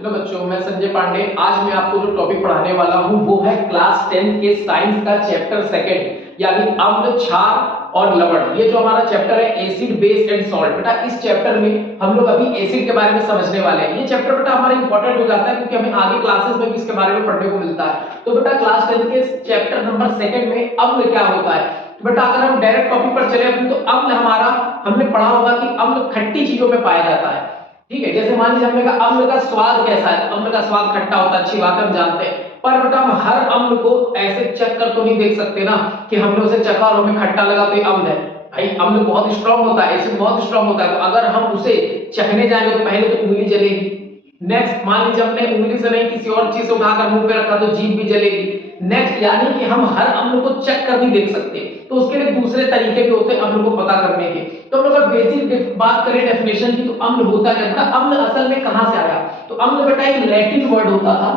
Hello बच्चों, मैं संजय पांडे। आज मैं आपको जो टॉपिक पढ़ाने वाला हूँ वो है क्लास 10 के साइंस का चैप्टर सेकंड, यानी अम्ल, क्षार और लवण। ये जो हमारा चैप्टर है एसिड, बेस एंड सॉल्ट। बेटा इस चैप्टर में हम लोग अभी एसिड के बारे में समझने वाले हैं। ये चैप्टर बेटा हमारा इंपॉर्टेंट हो जाता है क्योंकि हमें आगे क्लासेस में भी इसके बारे में पढ़ने को मिलता है। तो बेटा क्लास 10 के चैप्टर नंबर सेकंड में अम्ल क्या होता है। बेटा अगर हम डायरेक्ट टॉपिक पर चले तो अम्ल हमारा, हमने पढ़ा होगा कि अम्ल खट्टी चीजों में पाया जाता है। ठीक है, जैसे मान लीजिए हमने कहा अम्ल का स्वाद कैसा है, अम्ल का स्वाद खट्टा होता है, अच्छी बात है, हम जानते हैं। पर बेटा हम हर अम्ल को ऐसे चख कर तो नहीं देख सकते ना कि हमने उसे चखा और हमें खट्टा लगा तो ये अम्ल है। भाई अम्ल बहुत स्ट्रांग होता है, एसिड बहुत स्ट्रांग होता है, तो अगर हम उसे चखने जाएंगे तो पहले तो उंगली जलेगी। नेक्स्ट मान लीजिए हमने उंगली से नहीं किसी और चीज से उठाकर मुंह पे रखा तो जीभ भी जलेगी। नेक्स्ट यानी कि हम हर अम्ल को चख कर नहीं देख सकते, तो उसके लिए दूसरे तरीके भी होते हैं अम्ल को पता करने के। तो हम लोग बेसिक बात करें डेफिनेशन की, तो अम्ल होता क्या था। अम्ल असल में कहां से आया, तो अम्ल बेटा एक लैटिन वर्ड होता था,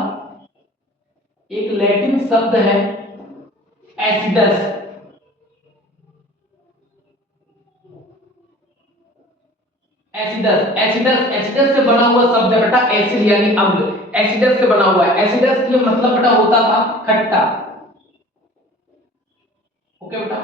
एक लैटिन शब्द है एसिडस। एसिडस एसिडस एसिडस से बना हुआ शब्द है बेटा एसिड यानी अम्ल, एसिडस से बना हुआ है। एसिडस की मतलब बेटा होता था खट्टा। ओके बेटा,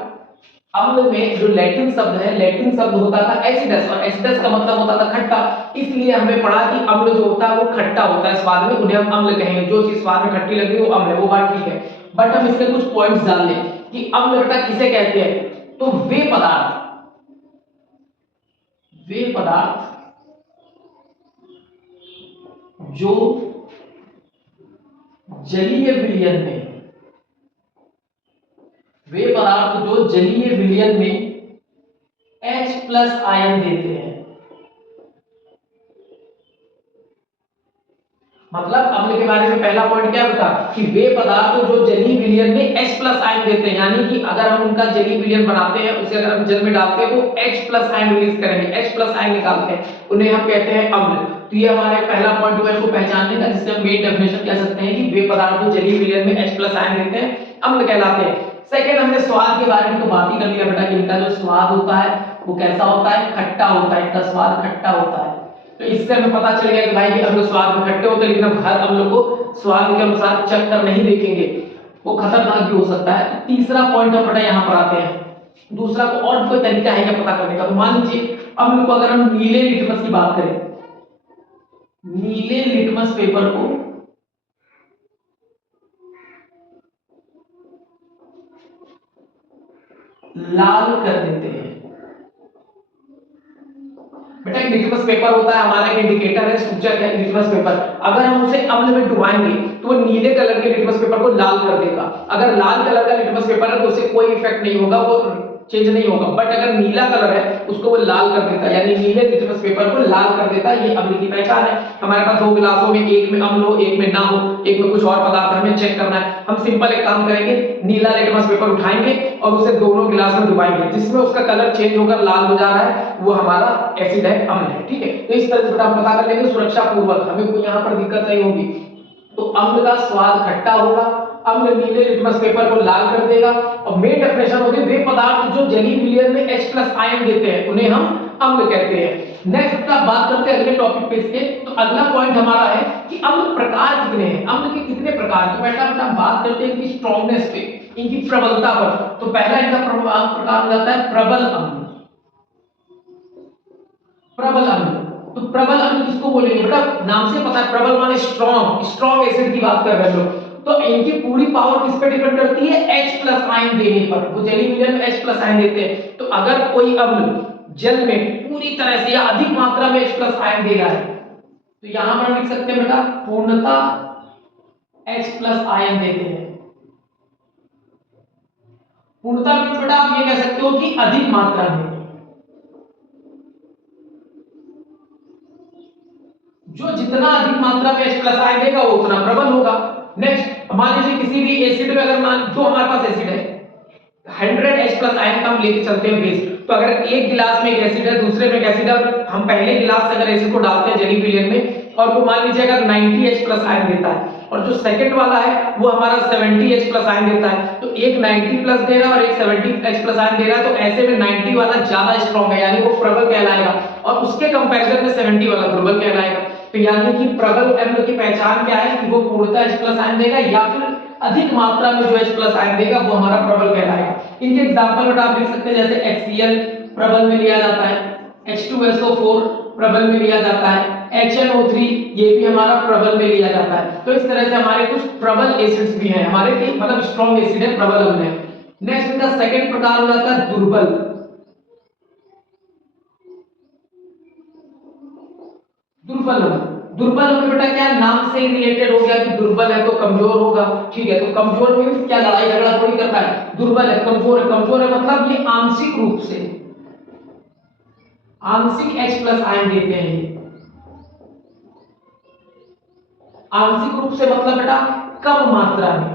अम्ल में जो लैटिन शब्द है, लैटिन शब्द होता था एसिडस, और एसिडस का मतलब होता था खट्टा। इसलिए हमें पढ़ा कि अम्ल जो होता है वो खट्टा होता है स्वाद में, उन्हें हम अम्ल कहेंगे। जो चीज स्वाद में खट्टी लग रही है वो अम्ल है, वो बात ठीक है। बट हम इसके कुछ पॉइंट्स जान लें कि अम्ल बेटा किसे कहते हैं। तो वे पदार्थ जो जलीय विलयन में, वे पदार्थ जो जलीय विलयन में H+ आयन देते हैं। मतलब अम्ल के बारे में पहला पॉइंट क्या बता कि वे पदार्थ जो जलीय विलयन में H+ आयन देते हैं, यानी कि अगर हम उनका जलीय विलयन बनाते हैं, उसे अगर हम जल में डालते हैं तो H+ आयन रिलीज करेंगे, H+ आयन निकालते हैं, उन्हें हम कहते हैं अम्ल। तो ये हमारे पहला पॉइंट है, इसको पहचानने का, जिससे हम मेन डेफिनेशन कह सकते हैं कि वे पदार्थ जो जलीय विलयन में H+ आयन देते हैं अम्ल कहलाते हैं। सेकंड, हमने स्वाद के बारे में तो बात ही कर लिया बेटा कि इनका जो स्वाद होता है वो कैसा होता है, खट्टा होता है, इनका स्वाद खट्टा होता है। तो इससे हमें पता चल गया कि भाई ये अम्ल स्वाद में खट्टे होते हैं, लेकिन हम हर अम्ल को स्वाद के अनुसार चख कर नहीं देखेंगे, वो खतरनाक भी हो सकता है। तीसरा पॉइंट हम बेटा यहाँ पर आते हैं। दूसरा को और कोई तरीका है क्या पता करने का, तो मान लीजिए अम्ल को अगर हम नीले लिटमस की बात करें, नीले लिटमस पेपर को लाल कर देते हैं। बेटा एक लिटमस पेपर होता है हमारा, एक इंडिकेटर है, सूचक है लिटमस पेपर। अगर हम उसे अम्ल में डुबाएंगे तो वो नीले कलर के लिटमस पेपर को लाल कर देगा। अगर लाल कलर का लिटमस पेपर है तो उसे कोई इफेक्ट नहीं होगा, वो चेंज नहीं होगा। बट अगर नीला कलर है उसको वो लाल कर देता है, यानी नीले लिटमस पेपर को लाल कर देता है। ये अम्ल की पहचान है। हमारे पास दो गिलासों में, एक में अम्ल हो, एक में ना हो, एक में कुछ और पदार्थ हमें चेक करना है। हम सिंपल एक काम करेंगे, नीला लिटमस पेपर उठाएंगे और उसे दोनों गिलास में डुबाएंगे, जिसमें उसका कलर चेंज होकर लाल हो जा रहा है वो हमारा एसिड है, अम्ल है। ठीक है, तो इस तरह से बेटा हम पता कर लेंगे सुरक्षा पूर्वक, हमें कोई यहाँ पर दिक्कत नहीं होगी। तो अम्ल का स्वाद खट्टा होगा, अम्ल नीले लिटमस पेपर को लाल कर देगा। और मेन डेफिनेशन होगी वे पदार्थ जो जलीय विलयन में H+ आयन देते हैं उन्हें हम अम्ल कहते हैं। नेक्स्ट बात करते हैं अगले टॉपिक पे इसके। तो अगला पॉइंट हमारा है कि अम्ल प्रकार कितने हैं, अम्ल के कितने प्रकार। तो बेटा हम बात करते हैं इनकी स्ट्रांगनेस पे, इनकी प्रबलता पर। तो पहला इनका प्रकार हो जाता है प्रबल अम्ल। प्रबल अम्ल, तो प्रबल अम्ल किसको बोलेंगे बेटा, नाम से पता है प्रबल माने स्ट्रांग, स्ट्रांग एसिड की बात कर रहे हैं लोग। तो इनकी पूरी पावर किस पे डिपेंड करती है, H+ आयन देने पर। वो जलीय विलयन में H+ आयन देते हैं। तो अगर कोई अम्ल जल में पूरी तरह से या अधिक मात्रा में H+ आयन दे रहा है तो यहां पर लिख सकते हैं बेटा पूर्णतः H+ आयन देते हैं। पूर्णतः बेटा आप ये कह सकते हो कि अधिक मात्रा में, जो जितना अधिक मात्रा में H+ आयन देगा वो उतना प्रबल होगा। नेक्स्ट मान लीजिए किसी भी एसिड में, अगर मान जो हमारे पास एसिड है 100 H+ आयन का हम लेके चलते हैं बेस, तो अगर एक गिलास में एक एसिड है, दूसरे में एक एसिड है, और हम पहले गिलास से अगर एसिड को डालते हैं जलीय विलयन में और वो मान लीजिए अगर 90 H+ आयन देता है और जो सेकंड वाला है वो हमारा 70 H+ आयन देता है, तो एक 90+ दे रहा है और एक 70 H+ आयन दे रहा है, तो ऐसे में 90 वाला ज्यादा स्ट्रांग है, यानी वो प्रबल कहलाएगा, और उसके कंपैरिजन में 70 वाला दुर्बल कहलाएगा। तो यानी कि प्रबल अम्ल की पहचान क्या है कि वो पूर्णतः H+ आयन देगा या फिर अधिक मात्रा में जो H+ आयन देगा वो हमारा प्रबल कहलाएगा। इनके एग्जांपल बता आप लिख सकते हैं, जैसे HCl प्रबल में लिया जाता है, H2SO4 प्रबल में लिया जाता है, HNO3 ये भी हमारा प्रबल में लिया जाता है। तो इस तरह से हमारे कुछ प्रबल एसिड्स भी हैं हमारे की, मतलब स्ट्रॉन्ग एसिड है, प्रबल अम्ल है। नेक्स्ट इनका सेकंड प्रकार हो जाता है दुर्बल। दुर्बल अम्ल, दुर्बल अम्ल बेटा क्या नाम से ही रिलेटेड हो गया कि दुर्बल है तो कमजोर होगा, ठीक है। तो कमजोर मींस क्या लड़ाई झगड़ा थोड़ी करता है, दुर्बल है, कमजोर है, कमजोर है मतलब ये आंशिक रूप से आंशिक H+ आयन देते हैं ये। आंशिक रूप से मतलब बेटा कम मात्रा में,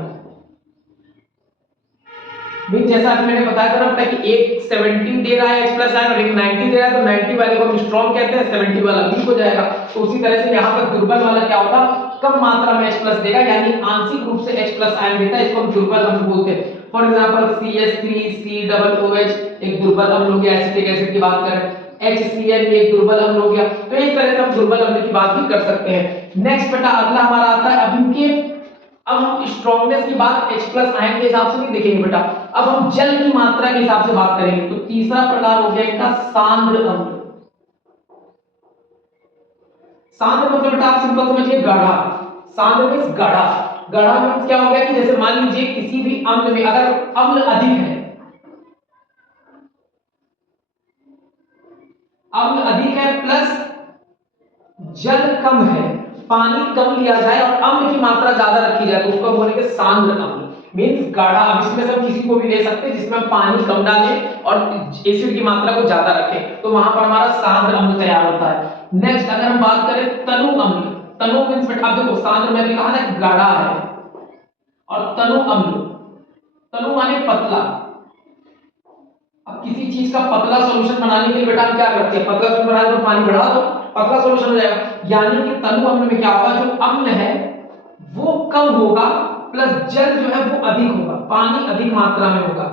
मीन जैसा कि मैंने बताया था ना कि एक 70 दे रहा है H+ आयन और एक 90 दे रहा है, तो 90 वाले को हम स्ट्रॉन्ग कहते हैं, 70 वाला वीक हो जाएगा। तो उसी तरह से यहाँ पर दुर्बल वाला क्या होगा, कम मात्रा में H+ देगा, यानी आंशिक रूप से H+ आयन देता है, इसको हम दुर्बल अम्ल बोलते हैं। फॉर एग्जांपल CH3COOH एक दुर्बल अम्ल हो गया, एसिटिक एसिड की बात करें, HCl एक दुर्बल अम्ल हो गया। तो इस तरह से हम दुर्बल अम्ल की बात भी कर सकते हैं। नेक्स्ट बेटा अगला हमारा आता है, अब इनके अब हम स्ट्रॉन्गनेस की बात H+ आयन के हिसाब से नहीं देखेंगे बेटा, अब हम जल की मात्रा के हिसाब से बात करेंगे। तो तीसरा प्रकार हो गया इनका सांद्र अम्ल। सांद्र मतलब बेटा आप सिंपल समझिए गाढ़ा, सांद्र मींस गाढ़ा। गाढ़ा मींस क्या हो गया कि जैसे मान लीजिए किसी भी अम्ल में अगर अम्ल अधिक है, अम्ल अधिक है प्लस जल कम है, पानी कम लिया जाए और अम्ल की मात्रा ज्यादा रखी जाए तो उसको बोलेंगे सांद्र अम्ल, मींस गाढ़ा। अब इसमें से हम किसी को भी ले सकते हैं जिसमें हम पानी कम डालें और एसिड की मात्रा को ज्यादा रखें, तो वहां पर हमारा सांद्र अम्ल तैयार होता है। नेक्स्ट अगर हम बात करें तनु अम्ल, तनु मींस बेटा आप देखो सांद्र में भी कहा ना कि गाढ़ा है, और तनु अम्ल, तनु माने पतला। अब किसी चीज का पतला सॉल्यूशन बनाने के लिए बेटा हम क्या करते हैं, पतला सॉल्यूशन बनाने तो पानी बढ़ा दो, पतला सॉल्यूशन हो जाएगा। यानी कि तनु अम्ल में क्या होगा, जो अम्ल है वो कम होगा प्लस जल जो है वो अधिक होगा, पानी अधिक मात्रा में होगा।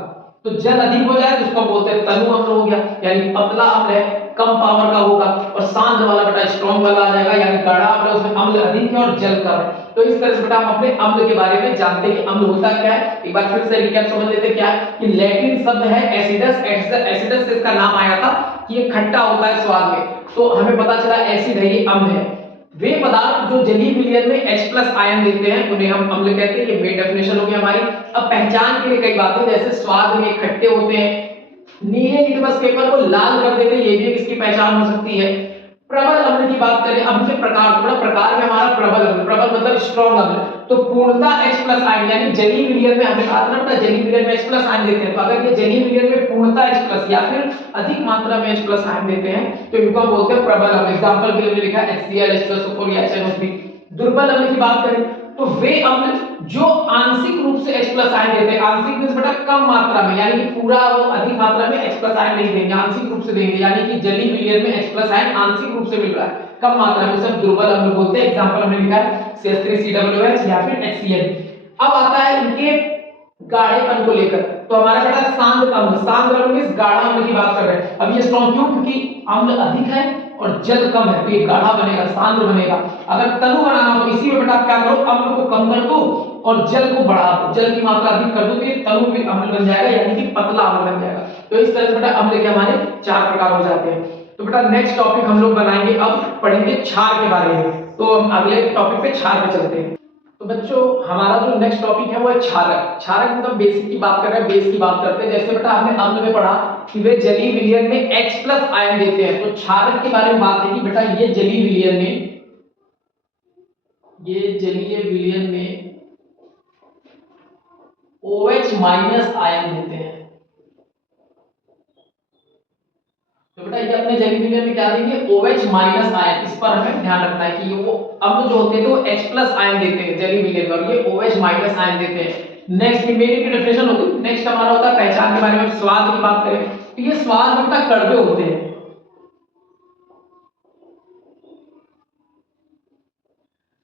तो जल अधिक हो जाए तो उसको बोलते हैं तनु अम्ल हो गया, यानी पतला अम्ल है, कम पावर का होगा। और सांद्र वाला बेटा स्ट्रॉन्ग वाला आ जाएगा, यानी गाढ़ा अम्ल है उसमें अम्ल अधिक है और जल कम है। तो इस तरह से बेटा हम अपने अम्ल के बारे में जानते हैं कि अम्ल होता क्या है। एक बार फिर से रिकैप समझ लेते हैं क्या है कि लैटिन शब्द है एसिडस, एसिडस से इसका नाम आया था कि ये खट्टा होता है स्वाद में, तो हमें पता चला एसिड है, ये अम्ल है। वे पदार्थ जो जलीय विलयन में H+ आयन देते हैं उन्हें हम अम्ल कहते हैं। ये मेन डेफिनेशन हो गई हमारी। अब पहचान के लिए कई बातें, जैसे स्वाद में खट्टे होते हैं, नीले लिटमस पेपर को लाल कर देते हैं, ये भी इसकी पहचान हो सकती है। प्रबल अम्ल की बात करें, अम्ल के प्रकार, थोड़ा प्रकार में हमारा प्रबल अम्ल, प्रबल मतलब स्ट्रॉन्ग अम्ल, तो पूर्णतः H+ आयन, यानी जलीय विलयन में हमें कहा था ना जलीय विलयन में H+ आयन देते हैं, तो अगर ये जलीय विलयन में पूर्णतः H+ या फिर अधिक मात्रा में H+ आयन देते हैं तो इनको हम बोलते हैं प्रबल अम्ल। एग्जांपल के लिए लिखा है HCl, H2SO4 या HNO3। दुर्बल अम्ल की बात करें तो वे अम्ल जो आंशिक रूप से H+ आयन देते हैं, आंशिक मींस बेटा कम मात्रा में, यानी कि पूरा वो अधिक मात्रा में H+ आयन नहीं देंगे, आंशिक रूप से देंगे, यानी कि जलीय विलयन में H+ आयन आंशिक रूप से मिल रहा है, कम मात्रा में, सब दुर्बल अम्ल बोलते हैं। एग्जांपल हमने लिखा है CH3COOH या फिर HCl। अब आता है इनके गाढ़ेपन को लेकर, तो हमारा बेटा सांद्र अम्ल, सांद्र अम्ल मींस गाढ़ा अम्ल की बात कर रहे हैं। अब ये स्ट्रॉन्ग क्यों, क्योंकि अम्ल अधिक है और जल कम है, तो ये गाढ़ा बनेगा, सांद्र बनेगा। अगर तनु बनाना हो तो इसी में बेटा क्या करो, अम्ल को कम कर दो और जल को बढ़ा दो, जल की मात्रा अधिक कर दो, तो ये तनु भी अम्ल बन जाएगा, यानी कि पतला अम्ल बन जाएगा। तो इस तरह से बेटा अम्ल के हमारे 4 प्रकार हो जाते हैं। तो बेटा नेक्स्ट टॉपिक हम लोग बनाएंगे, अब पढ़ेंगे क्षार के बारे में। तो हम अगले टॉपिक पे क्षार पे चलते हैं। तो बच्चों हमारा जो नेक्स्ट टॉपिक है वो है क्षारक। क्षारक मतलब बेसिक की बात कर रहे हैं, बेस की बात करते हैं। जैसे बेटा हमने अम्ल में पढ़ा कि वे जलीय विलयन में H+ आयन देते हैं, तो क्षारक के बारे में बात है कि बेटा ये जलीय विलयन में OH- आयन देते हैं। तो बेटा ये अपने जलीय विलयन में क्या देंगे, OH- आयन। इस पर हमें ध्यान रखना है कि वो अम्ल जो होते हैं तो H+ आयन देते हैं जलीय विलयन में, और ये OH- आयन देते हैं। नेक्स्ट मेरी की डेफिनेशन होगी। नेक्स्ट हमारा होता है पहचान के बारे में। स्वाद की बात करें तो ये स्वाद बेटा कड़वे होते हैं,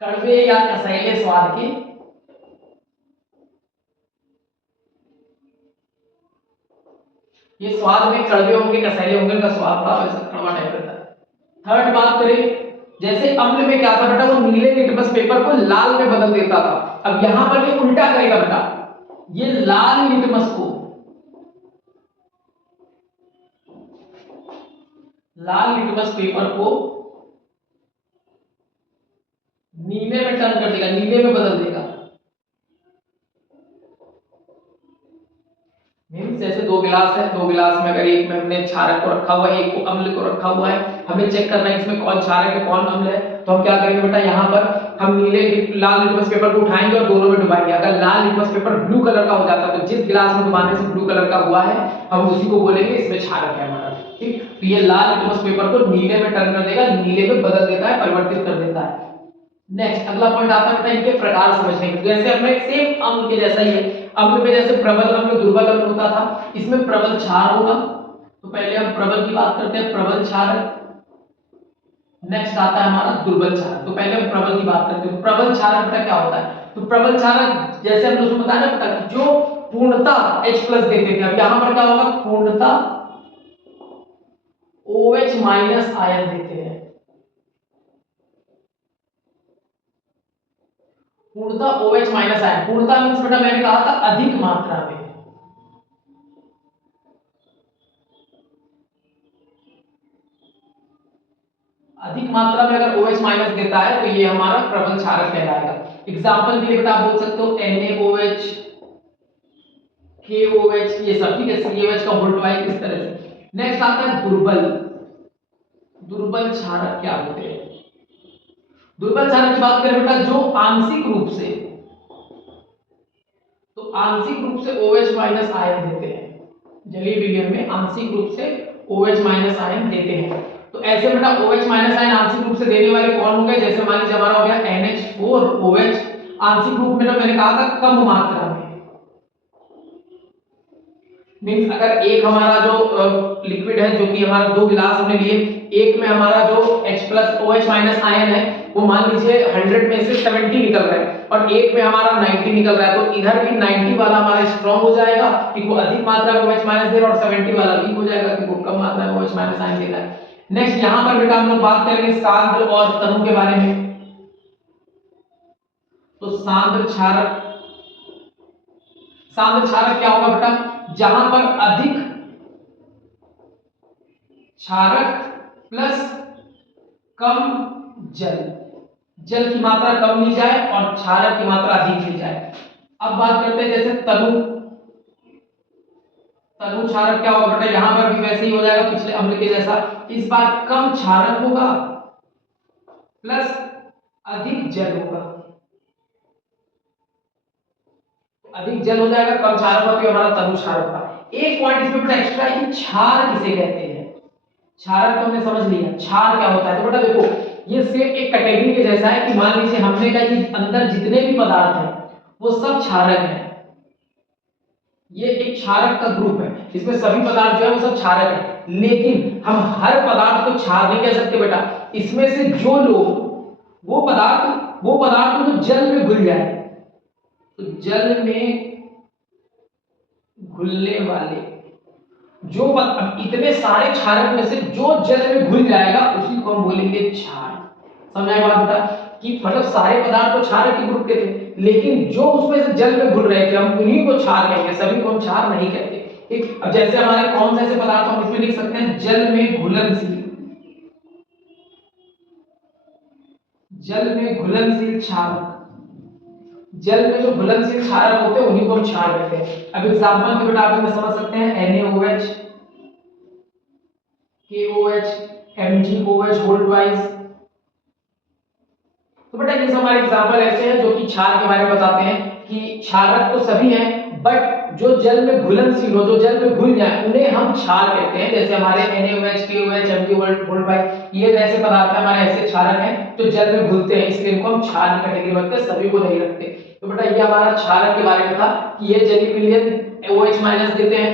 कड़वे या कसैले स्वाद के। ये स्वाद में कड़वे होंगे, कसैले होंगे, उनका स्वाद बड़ा वैसा कड़वा टाइप रहता है। थर्ड बात करें जैसे अम्ल में क्या था बेटा, वो नीले लिटमस पेपर को लाल में बदल देता था। अब यहां पर ये उल्टा करेगा बेटा, ये लाल लिटमस को, लाल लिटमस पेपर को नीले में टर्न कर देगा, नीले में बदल देगा। मीन्स जैसे दो गिलास है, दो गिलास में अगर एक में हमने क्षारक को रखा हुआ है, एक को अम्ल को रखा हुआ है, हमें चेक करना है इसमें कौन क्षारक है कौन अम्ल है, तो हम क्या करेंगे बेटा, यहाँ पर हम लाल लिटमस पेपर को उठाएंगे और दोनों में डुबाएंगे। अगर लाल लिटमस पेपर ब्लू कलर का हो जाता है तो जिस गिलास में डुबाने से ब्लू कलर का हुआ है हम उसी को बोलेंगे इसमें क्षारक है हमारा। ठीक, तो ये लाल लिटमस पेपर को नीले में टर्न कर देगा, नीले में बदल देता है, परिवर्तित कर देता है। नेक्स्ट अगला पॉइंट आता है इनके प्रकार समझने के। जैसे हमने सेम अम्ल के जैसा ही है, अम्ल में जैसे प्रबल अम्ल दुर्बल अम्ल होता था, इसमें प्रबल क्षार होगा। तो पहले हम प्रबल की बात करते हैं, प्रबल क्षारक। नेक्स्ट आता है हमारा दुर्बल क्षारक। तो पहले हम प्रबल की बात करते हैं। प्रबल क्षारक बेटा क्या होता है, तो प्रबल क्षारक जैसे हमने उसमें बताया ना बेटा, जो पूर्णतः H+ देते थे, अब यहां पर क्या होगा, पूर्णतः OH- आयन देते हैं। पूर्णतः OH- आयन, पूर्णतः मींस बेटा मैंने कहा था अधिक मात्रा में, अधिक मात्रा में अगर OH- देता है तो ये हमारा प्रबल क्षारक कहलाएगा। एग्जांपल के लिए बेटा आप बोल सकते हो NaOH, KOH, ये सब ठीक है, COH का होल्ड वाइज इस तरह से। नेक्स्ट आता है दुर्बल। दुर्बल क्षारक क्या होते हैं, दुर्बल क्षारक की बात करें बेटा, जो आंशिक रूप से, तो आंशिक रूप से OH- आयन देते हैं, जलीय विलयन में आंशिक रूप से OH- आयन देते हैं। तो ऐसे बेटा OH- आयन आंशिक रूप से देने वाले कौन होंगे, जैसे मान लीजिए हमारा हो गया NH4OH, आंशिक रूप में तो मैंने कहा था कम मात्रा में, मींस अगर एक हमारा जो लिक्विड है, जो कि हमारा दो गिलास हमने लिए, एक में हमारा जो H+ OH- आयन है वो मान लीजिए 100 में से 70 निकल रहा है और एक में हमारा 90 निकल रहा है, तो इधर भी 90 वाला हमारा स्ट्रांग हो जाएगा कि वो अधिक मात्रा में OH- दे रहा है, और 70 वाला वीक हो जाएगा कि वो कम मात्रा में OH- आयन दे रहा है। नेक्स्ट यहां पर बेटा हम लोग बात करेंगे सांद्र और तनु के बारे में। तो सांद्र क्षारक, सांद्र क्षारक क्या होगा बेटा, जहां पर अधिक क्षारक प्लस कम जल, जल की मात्रा कम ली जाए और क्षारक की मात्रा अधिक ली जाए। अब बात करते हैं जैसे तनु। तनु क्षारक क्या होगा बेटा, यहां पर भी वैसे ही हो जाएगा पिछले अम्ल के जैसा, इस बार कम क्षारक होगा प्लस अधिक जल होगा, अधिक जल हो जाएगा, कम क्षारक होगा, तो हमारा तनु क्षारक का। एक पॉइंट इसमें बेटा एक्स्ट्रा है कि क्षार किसे कहते हैं। क्षारक तो हमने समझ लिया, क्षार क्या होता है, तो बेटा देखो ये सिर्फ एक कैटेगरी के जैसा है कि मान लीजिए हमने कहा कि अंदर जितने भी पदार्थ हैं वो सब क्षारक हैं, ये एक क्षारक का ग्रुप है, इसमें सभी पदार्थ जो है वो सब क्षारक है, लेकिन हम हर पदार्थ को क्षार नहीं कह सकते बेटा। इसमें से जो लोग वो पदार्थ तो जल में घुल जाए, तो जल में घुलने वाले जो इतने सारे क्षारक में से जो जल में घुल जाएगा उसी को हम बोलेंगे क्षार। समझ आया बात बेटा, कि मतलब सारे पदार्थ तो क्षारक के ग्रुप के थे, लेकिन जो उसमें से जल में घुल रहे थे हम उन्हीं को क्षार कहेंगे, सभी को हम क्षार नहीं कहते। ठीक, अब जैसे हमारे कौन से ऐसे पदार्थ हम इसमें लिख सकते हैं, जल में घुलनशील, जल में घुलनशील क्षारक, जल में जो घुलनशील क्षारक होते हैं उन्हीं को हम क्षार कहते हैं। अब एग्जांपल के बेटा आप इसमें समझ सकते हैं NaOH, KOH, MgOH hold wise. तो बेटा ये सब हमारे एग्जांपल ऐसे हैं जो कि क्षार के बारे में बताते हैं कि क्षारक तो सभी हैं, बट जो जल में घुलनशील हो, जो जल में घुल जाए उन्हें हम क्षार कहते हैं। जैसे हमारे NaOH, KOH, MgOH hold wise, ये ऐसे पदार्थ हैं, हमारे ऐसे क्षारक हैं जो जल में घुलते हैं, इसलिए इनको हम क्षार की कैटेगरी में रखते हैं, सभी को नहीं रखते। तो बेटा ये हमारा क्षारक के बारे में था कि ये जलीय विलयन OH- देते हैं।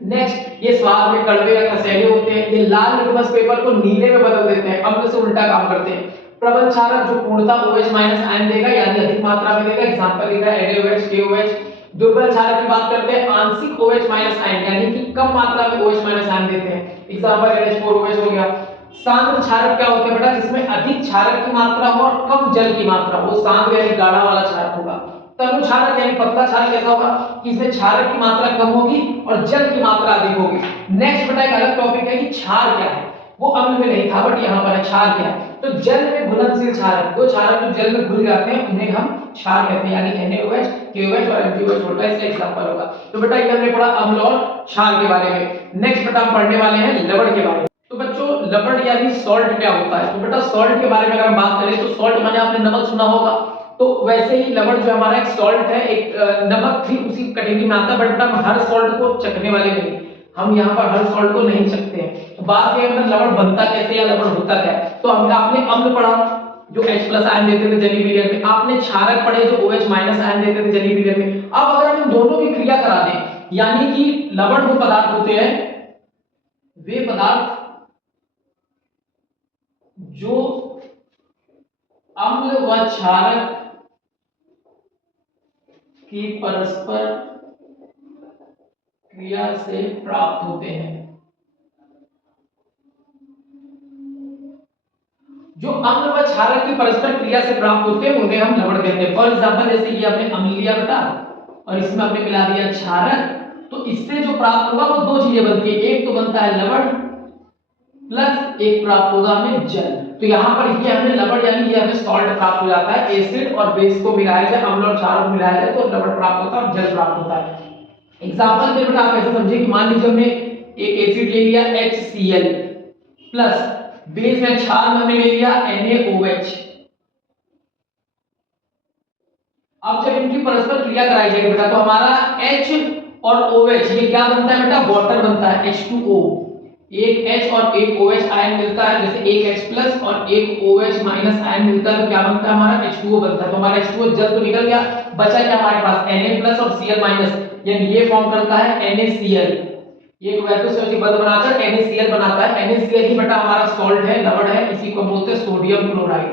नेक्स्ट ये स्वाद में कड़वे या कसैले होते हैं, ये लाल लिटमस पेपर को नीले में बदल देते हैं, अम्ल से उल्टा काम करते हैं। प्रबल क्षारक जो पूर्णतः OH- आयन देगा यानी अधिक मात्रा में देगा, एग्जांपल लिखा है NaOH, KOH। दुर्बल क्षारक की बात करते हैं, आंशिक OH- आयन यानी कि कम मात्रा में OH- आयन देते हैं, एग्जांपल NH4OH हो गया। सांद्र क्षारक क्या होते हैं बेटा? जिसमें अधिक क्षारक की मात्रा हो और कम जल की मात्रा हो, सांद्र यानी गाढ़ा वाला क्षारक होगा। तनु क्षारक यानी पतला क्षारक कैसा होगा कि इसमें क्षारक की मात्रा कम होगी और जल की मात्रा अधिक होगी। नेक्स्ट बेटा एक अलग टॉपिक है कि क्षार क्या है, वो अम्ल में नहीं था बट यहाँ पर है क्षार क्या है। तो जल में घुलनशील क्षारक, वो क्षारक जो जल में घुल जाते हैं उन्हें हम क्षार कहते हैं, यानी NaOH, KOH और MgOH होता है, इसका एग्जांपल होगा। तो बेटा ये हमने पढ़ा अम्ल और क्षार के बारे में। नेक्स्ट बेटा हम पढ़ने वाले हैं लवण के बारे में। तो बच्चों लवण यानी सॉल्ट क्या होता है? तो बेटा सॉल्ट के बारे में अगर हम बात करें तो सॉल्ट माने आपने नमक सुना होगा, तो वैसे ही लवण जो हमारा एक सॉल्ट है, एक नमक भी उसी कैटेगरी में आता है, बट हम हर सॉल्ट को चखने वाले नहीं, हम यहाँ पर हर सॉल्ट को नहीं चखते हैं। तो बात ये है लवण बनता कैसे या लवण होता क्या है? तो हमने आपने अम्ल पढ़ा जो H+ आयन देते थे जलीय विलयन में, आपने क्षारक पढ़े जो OH- आयन देते थे जलीय विलयन में। अब अगर हम इन दोनों की क्रिया करा दें, यानी कि लवण वो पदार्थ होते हैं, वे पदार्थ जो अम्ल व क्षारक की परस्पर क्रिया से प्राप्त होते हैं। जो अम्ल व क्षारक की परस्पर क्रिया से प्राप्त होते हैं उन्हें हम लवण कहते हैं। फॉर एग्जांपल जैसे ये आपने अम्ल लिया बेटा और इसमें आपने मिला दिया क्षारक, तो इससे जो प्राप्त होगा वो दो चीजें बनती है, एक तो बनता है लवण प्लस एक प्राप्त होगा हमें जल। तो यहाँ पर ये हमें लवण यानी ये हमें सॉल्ट प्राप्त हो जाता है, एसिड और बेस को मिलाया जाए, अम्ल और क्षार को मिलाया जाए तो लवण प्राप्त होता है और जल प्राप्त होता है। एग्जांपल के बेटा आप ऐसे समझिए कि मान लीजिए हमने एक एसिड ले लिया HCl प्लस बेस में क्षार में हमने ले लिया NaOH। अब जब इनकी परस्पर क्रिया कराई जाएगी बेटा तो हमारा H और OH ये क्या बनता है बेटा? वाटर बनता है, H2O। एक H और एक OH आयन मिलता है, जैसे एक H+ और एक OH- आयन मिलता है तो क्या बनता है? हमारा H2O बनता है। तो हमारा H2O जल तो निकल गया, बचा क्या हमारे पास? Na+ और Cl-, यानी ये फॉर्म करता है NaCl। ये वैद्युत बंध बनाकर NaCl बनाता है। NaCl ही बेटा हमारा सॉल्ट है, लवण है, इसी को बोलते हैं सोडियम क्लोराइड।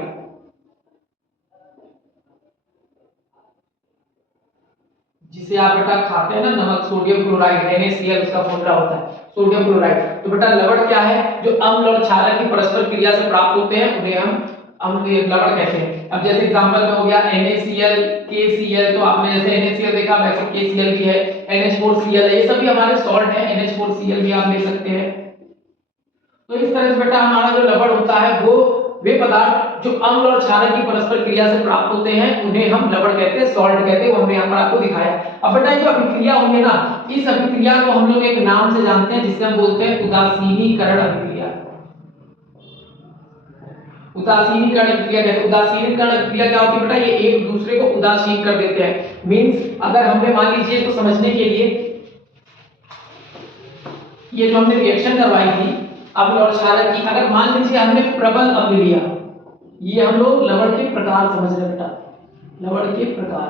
जिसे आप बेटा खाते हैं ना नमक, सोडियम क्लोराइड, NaCl उसका फॉर्मूला होता है सोडियम क्लोराइड। तो बेटा लवण क्या है? जो अम्ल और क्षारक की परस्पर क्रिया से प्राप्त होते हैं उन्हें हम अम्ल लवण कहते हैं। अब जैसे एग्जांपल में हो गया NaCl, KCl, तो आपने जैसे NaCl देखा वैसे KCl भी है, NH4Cl है, ये सभी हमारे सॉल्ट है, NH4Cl भी आप ले सकते हैं। तो इस तरह से बेटा हमारा जो लवण होता है वो वे पदार्थ जो अम्ल और क्षारक की परस्पर क्रिया से प्राप्त होते हैं उन्हें हम लवण कहते हैं, सॉल्ट कहते हैं, वो हमने यहाँ पर आपको दिखाया। अब बेटा जो अभिक्रिया होंगे ना, इस अभिक्रिया को हम लोग एक नाम से जानते हैं जिसे हम बोलते हैं उदासीनीकरण अभिक्रिया। उदासीनीकरण अभिक्रिया कहते हैं। उदासीनीकरण अभिक्रिया क्या होती है बेटा? ये एक दूसरे को उदासीन कर देते हैं। मींस अगर हमने मान लीजिए इसको समझने के लिए ये जो हमने रिएक्शन करवाई थी अम्ल और क्षारक की, अगर मान लीजिए हमने प्रबल अम्ल लिया, ये हम लोग लवण के प्रकार समझ रहे बेटा, लवण के प्रकार,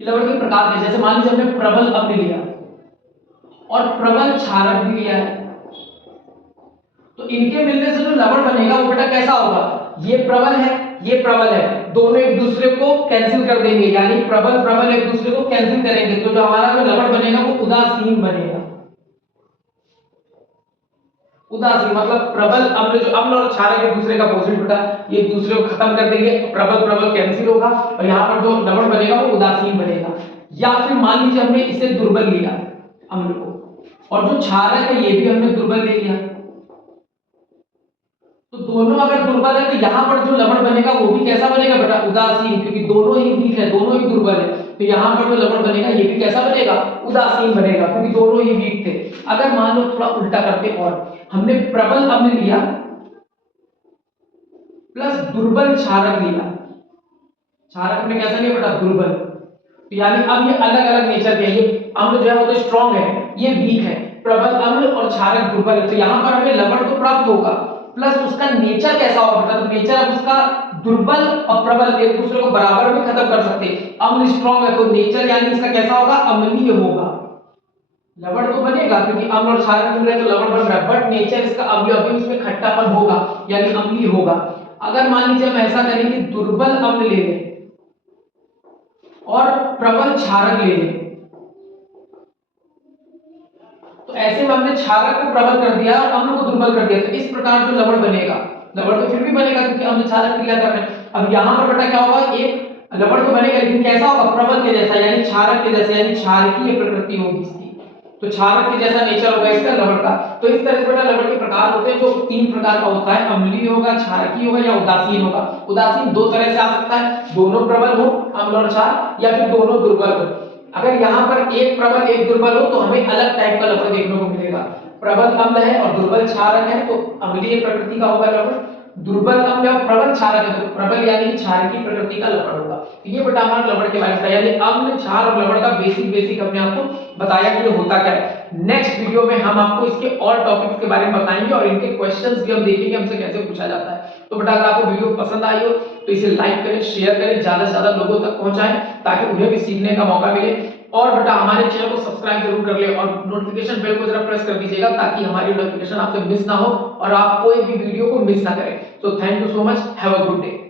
लवण के प्रकार जैसे मान लीजिए हमने प्रबल अम्ल लिया और प्रबल क्षारक भी लिया है, तो इनके मिलने से जो लवण बनेगा वो बेटा कैसा होगा? ये प्रबल है, ये प्रबल है, दोनों एक दूसरे को कैंसिल कर देंगे, यानी प्रबल प्रबल एक दूसरे को कैंसिल करेंगे, तो जो हमारा जो लवण बनेगा वो उदासीन बनेगा। उदासीन मतलब प्रबल अम्ल, जो अम्ल और क्षारक एक दूसरे का अपोजिट बेटा, ये एक दूसरे को खत्म कर देंगे, प्रबल प्रबल कैंसिल होगा और यहाँ पर जो लवण बनेगा वो उदासीन बनेगा। या फिर मान लीजिए हमने इसे दुर्बल लिया अम्ल को और जो क्षारक है ये भी हमने दुर्बल ले लिया, तो दोनों अगर दुर्बल है तो यहाँ पर जो लवण बनेगा वो भी कैसा बनेगा बेटा? उदासीन, क्योंकि दोनों ही वीक है, दोनों ही दुर्बल है, तो यहाँ पर जो लवण बनेगा ये भी कैसा बनेगा? उदासीन बनेगा, क्योंकि दोनों ही वीक थे। अगर मान लो थोड़ा उल्टा करते और हमने प्रबल अम्ल लिया प्लस दुर्बल क्षारक लिया, क्षारक हमने कैसा लिया बेटा? दुर्बल, तो यानी अब ये अलग अलग नेचर के, ये अम्ल जो है वो तो स्ट्रांग है, ये वीक है, प्रबल अम्ल और क्षारक दुर्बल है, तो यहाँ पर हमें लवण तो प्राप्त होगा प्लस उसका नेचर कैसा होगा बेटा? तो नेचर अब उसका दुर्बल और प्रबल एक दूसरे को बराबर में खत्म कर सकते हैं। अम्ल स्ट्रांग है तो नेचर यानी इसका कैसा होगा? अम्लीय होगा। लवण तो बनेगा क्योंकि अम्ल और क्षारक मिल रहे हैं तो लवण बन रहा है, बट नेचर इसका अम्लीय, अभी उसमें खट्टापन होगा यानी अम्लीय होगा। अगर मान लीजिए हम ऐसा करें कि दुर्बल अम्ल ले लें और प्रबल क्षारक ले लें, तो तो ऐसे में हमने क्षारक को प्रबल कर दिया और अम्ल को दुर्बल कर दिया, तो इस प्रकार जो लवण बनेगा, लवण तो फिर भी बनेगा क्योंकि अम्ल क्षारक क्रिया कर रहे हैं। अब यहाँ पर बेटा क्या होगा, एक लवण तो बनेगा लेकिन कैसा होगा, प्रबल के जैसा, यानी क्षारक के जैसा, यानी क्षारकीय प्रकृति होगी इसकी, तो क्षारक के जैसा नेचर होगा इसका लवण का। तो इस तरह से बेटा लवण के प्रकार होते हैं जो 3 प्रकार का होता है, अम्लीय होगा, क्षारकीय होगा या उदासीन होगा। उदासीन दो तरह से आ सकता है, दोनों प्रबल हो अम्ल और क्षार, या फिर दोनों दुर्बल हो। अगर यहाँ पर एक प्रबल एक दुर्बल हो तो हमें अलग टाइप का लवण देखने को मिलेगा। प्रबल अम्ल है और दुर्बल क्षारक है तो अम्लीय प्रकृति का होगा लवण, दुर्बल अम्ल और प्रबल क्षारक है तो प्रबल यानी क्षारकीय प्रकृति का लवण होगा। तो ये बेटा हमारा लवण के बारे में यानी अम्ल, क्षार और लवण का बेसिक हमने आपको बताया कि ये होता क्या है। नेक्स्ट वीडियो में हम आपको इसके और टॉपिक्स के बारे में बताएंगे और इनके क्वेश्चंस भी हम देखेंगे हमसे कैसे पूछा जाता है। तो बेटा अगर आपको वीडियो पसंद आई हो तो इसे लाइक करें, शेयर करें, ज्यादा से ज्यादा लोगों तक पहुंचाएं ताकि उन्हें भी सीखने का मौका मिले। और बेटा हमारे चैनल को सब्सक्राइब जरूर कर ले और नोटिफिकेशन बेल को जरा प्रेस कर दीजिएगा ताकि हमारी नोटिफिकेशन आपसे मिस ना हो और आप कोई भी वीडियो को मिस ना करें। तो thank you so much, have a good day.